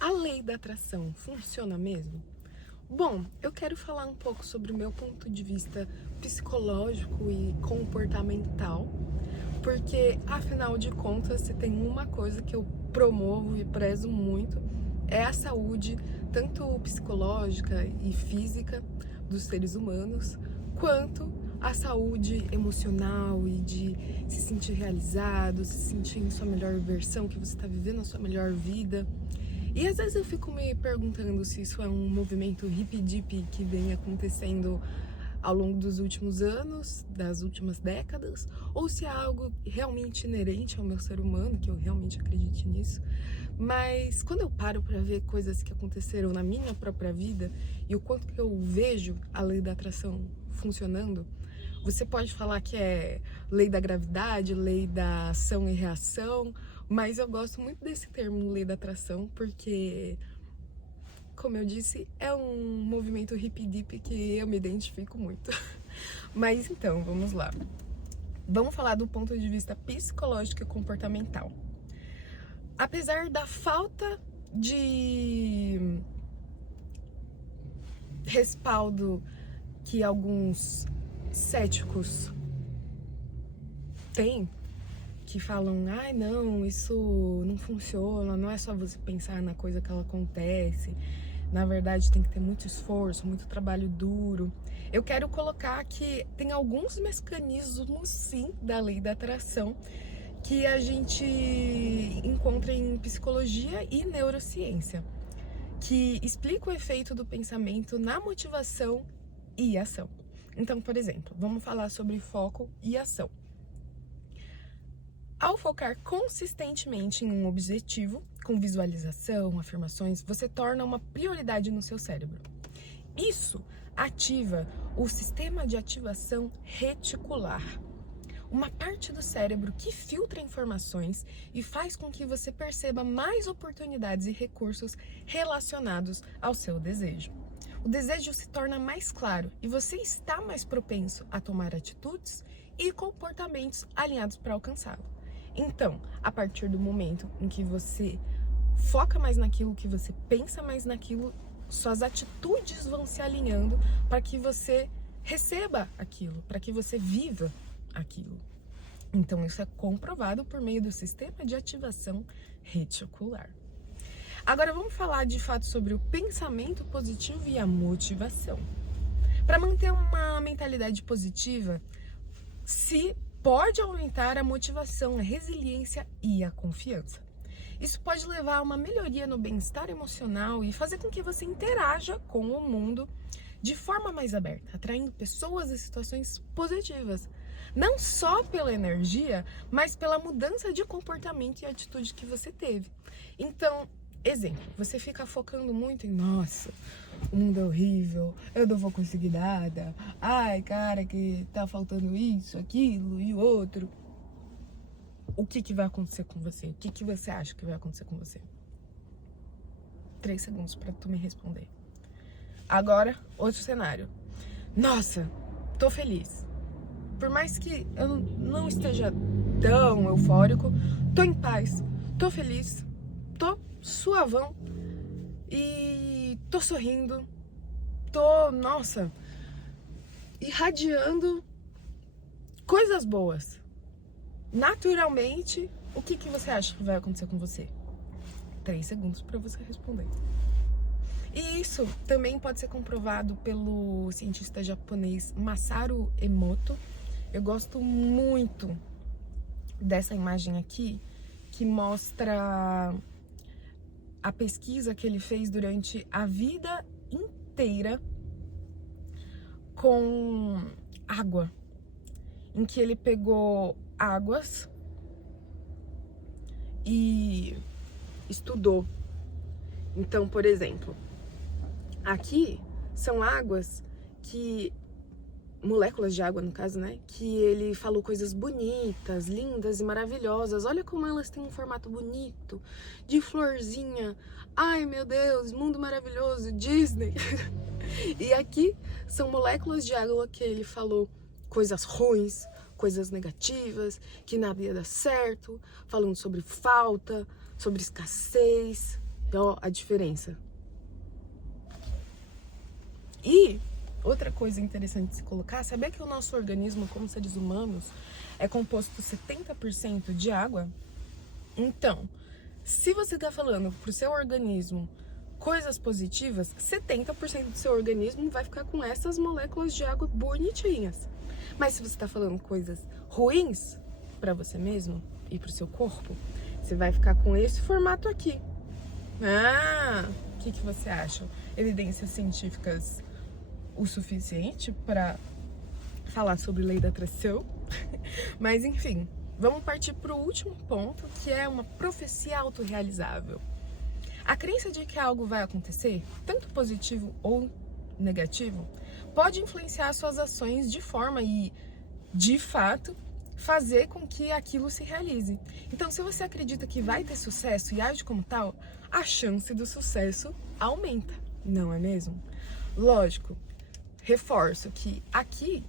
A lei da atração funciona mesmo? Bom, eu quero falar um pouco sobre o meu ponto de vista psicológico e comportamental, porque afinal de contas, se tem uma coisa que eu promovo e prezo muito, é a saúde, tanto psicológica e física dos seres humanos, quanto a saúde emocional e de se sentir realizado, se sentir em sua melhor versão, que você está vivendo a sua melhor vida. E às vezes eu fico me perguntando se isso é um movimento hippie-dippie que vem acontecendo ao longo dos últimos anos, das últimas décadas, ou se é algo realmente inerente ao meu ser humano, que eu realmente acredite nisso. Mas quando eu paro para ver coisas que aconteceram na minha própria vida e o quanto que eu vejo a lei da atração funcionando, você pode falar que é lei da gravidade, lei da ação e reação, mas eu gosto muito desse termo, lei da atração, porque, como eu disse, é um movimento hippie-dippie que eu me identifico muito. Mas então, vamos lá. Vamos falar do ponto de vista psicológico e comportamental. Apesar da falta de respaldo que alguns céticos têm, que falam, ai não, isso não funciona, não é só você pensar na coisa que ela acontece, na verdade tem que ter muito esforço, muito trabalho duro. Eu quero colocar que tem alguns mecanismos, sim, da lei da atração que a gente encontra em psicologia e neurociência, que explica o efeito do pensamento na motivação e ação. Então, por exemplo, vamos falar sobre foco e ação. Ao focar consistentemente em um objetivo, com visualização, afirmações, você torna uma prioridade no seu cérebro. Isso ativa o sistema de ativação reticular, uma parte do cérebro que filtra informações e faz com que você perceba mais oportunidades e recursos relacionados ao seu desejo. O desejo se torna mais claro e você está mais propenso a tomar atitudes e comportamentos alinhados para alcançá-lo. Então, a partir do momento em que você foca mais naquilo, que você pensa mais naquilo, suas atitudes vão se alinhando para que você receba aquilo, para que você viva aquilo. Então, isso é comprovado por meio do sistema de ativação reticular. Agora, vamos falar de fato sobre o pensamento positivo e a motivação. Para manter uma mentalidade positiva, se pode aumentar a motivação, a resiliência e a confiança. Isso pode levar a uma melhoria no bem-estar emocional e fazer com que você interaja com o mundo de forma mais aberta, atraindo pessoas e situações positivas. Não só pela energia, mas pela mudança de comportamento e atitude que você teve. Então, exemplo, você fica focando muito em, nossa, o mundo é horrível, eu não vou conseguir nada, ai, cara, que tá faltando isso, aquilo e o outro. O que vai acontecer com você? O que você acha que vai acontecer com você? 3 segundos pra tu me responder. Agora, outro cenário. Nossa, tô feliz. Por mais que eu não esteja tão eufórico, tô em paz, tô feliz, tô suavão e tô sorrindo, tô, nossa, irradiando coisas boas. Naturalmente, o que você acha que vai acontecer com você? 3 segundos para você responder. E isso também pode ser comprovado pelo cientista japonês Masaru Emoto. Eu gosto muito dessa imagem aqui, que mostra a pesquisa que ele fez durante a vida inteira com água, em que ele pegou águas e estudou. Então, por exemplo, aqui são águas que, moléculas de água no caso, né, que ele falou coisas bonitas, lindas e maravilhosas. Olha como elas têm um formato bonito, de florzinha. Ai, meu Deus, mundo maravilhoso, Disney. E aqui são moléculas de água que ele falou coisas ruins, coisas negativas, que nada ia dar certo, falando sobre falta, sobre escassez. Ó, a diferença. E outra coisa interessante de se colocar, sabia que o nosso organismo, como seres humanos, é composto 70% de água? Então, se você está falando pro seu organismo coisas positivas, 70% do seu organismo vai ficar com essas moléculas de água bonitinhas. Mas se você está falando coisas ruins para você mesmo e pro seu corpo, você vai ficar com esse formato aqui. O que você acha? Evidências científicas o suficiente para falar sobre lei da atração? Mas enfim, vamos partir para o último ponto, que é uma profecia autorrealizável. A crença de que algo vai acontecer, tanto positivo ou negativo, pode influenciar suas ações de forma e, de fato, fazer com que aquilo se realize. Então, se você acredita que vai ter sucesso e age como tal, a chance do sucesso aumenta, não é mesmo? Lógico, reforço que aqui,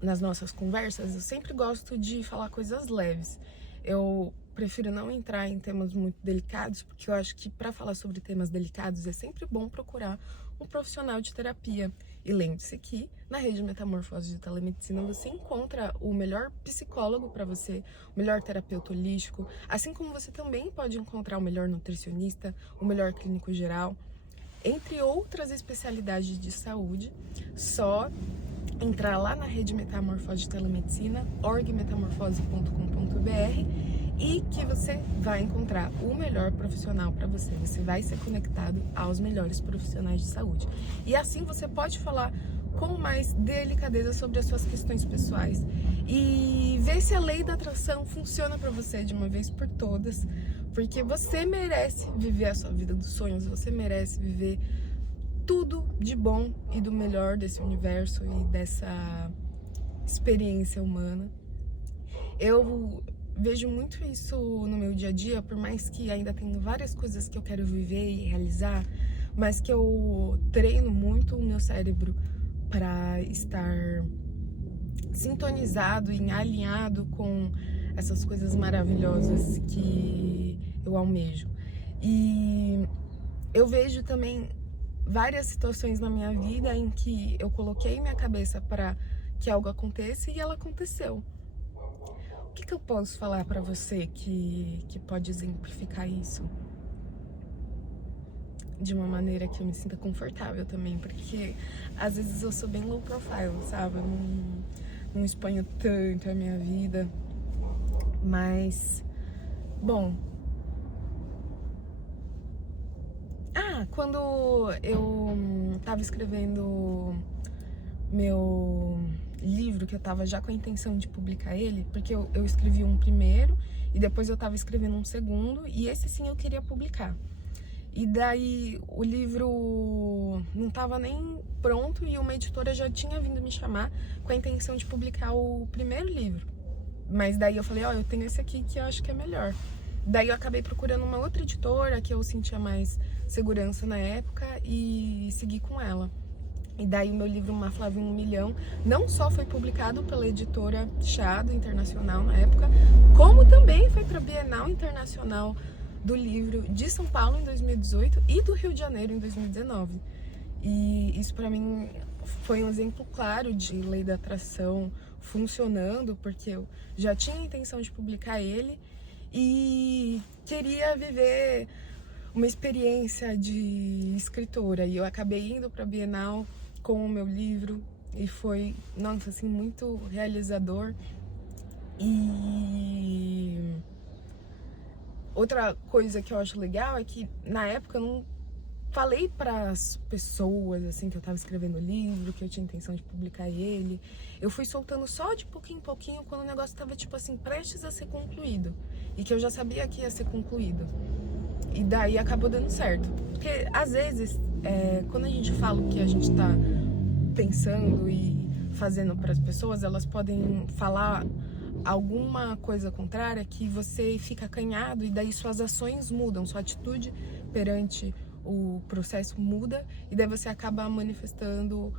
nas nossas conversas, eu sempre gosto de falar coisas leves. Eu prefiro não entrar em temas muito delicados, porque eu acho que para falar sobre temas delicados é sempre bom procurar um profissional de terapia. E lembre-se que na Rede Metamorfose de Telemedicina você encontra o melhor psicólogo para você, o melhor terapeuta holístico, assim como você também pode encontrar o melhor nutricionista, o melhor clínico geral, entre outras especialidades de saúde. Só entrar lá na Rede Metamorfose de Telemedicina, orgmetamorfose.com.br, e que você vai encontrar o melhor profissional para você. Você vai ser conectado aos melhores profissionais de saúde. E assim você pode falar com mais delicadeza sobre as suas questões pessoais e ver se a lei da atração funciona para você de uma vez por todas, porque você merece viver a sua vida dos sonhos, você merece viver tudo de bom e do melhor desse universo e dessa experiência humana. Eu vejo muito isso no meu dia a dia, por mais que ainda tenha várias coisas que eu quero viver e realizar, mas que eu treino muito o meu cérebro para estar sintonizado e alinhado com essas coisas maravilhosas que eu almejo. E eu vejo também várias situações na minha vida em que eu coloquei minha cabeça para que algo aconteça e ela aconteceu. O que eu posso falar para você que pode exemplificar isso? De uma maneira que eu me sinta confortável também, porque às vezes eu sou bem low profile, sabe? Eu não exponho tanto a minha vida, mas, bom... quando eu tava escrevendo meu livro, que eu tava já com a intenção de publicar ele, porque eu escrevi um primeiro e depois eu tava escrevendo um segundo, e esse sim eu queria publicar. E daí o livro não tava nem pronto e uma editora já tinha vindo me chamar com a intenção de publicar o primeiro livro. Mas daí eu falei, eu tenho esse aqui que eu acho que é melhor. Daí eu acabei procurando uma outra editora que eu sentia mais segurança na época e segui com ela. E daí o meu livro Uma Flávia em 1 Milhão não só foi publicado pela editora Chado Internacional na época, como também foi para a Bienal Internacional do Livro de São Paulo em 2018 e do Rio de Janeiro em 2019. E isso para mim foi um exemplo claro de lei da atração funcionando, porque eu já tinha a intenção de publicar ele e queria viver uma experiência de escritora, e eu acabei indo para a Bienal com o meu livro e foi, nossa, assim, muito realizador. E outra coisa que eu acho legal é que na época eu não falei para as pessoas assim que eu estava escrevendo o livro, que eu tinha intenção de publicar ele. Eu fui soltando só de pouquinho em pouquinho quando o negócio estava tipo assim prestes a ser concluído e que eu já sabia que ia ser concluído. E daí acabou dando certo. Porque às vezes quando a gente fala o que a gente tá pensando e fazendo para as pessoas, elas podem falar alguma coisa contrária que você fica acanhado, e daí suas ações mudam, sua atitude perante o processo muda, e daí você acaba manifestando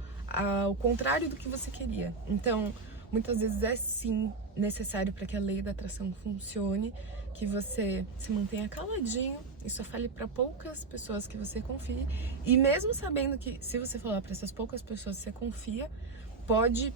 o contrário do que você queria. Então, muitas vezes é sim necessário para que a lei da atração funcione, que você se mantenha caladinho e só fale para poucas pessoas que você confie. E mesmo sabendo que se você falar para essas poucas pessoas que você confia, pode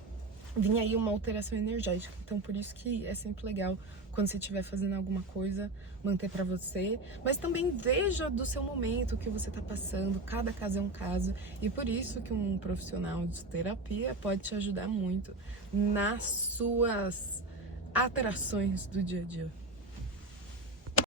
vir aí uma alteração energética. Então por isso que é sempre legal, quando você estiver fazendo alguma coisa, manter pra você, mas também veja do seu momento o que você tá passando. Cada caso é um caso, e por isso que um profissional de terapia pode te ajudar muito nas suas atrações do dia a dia.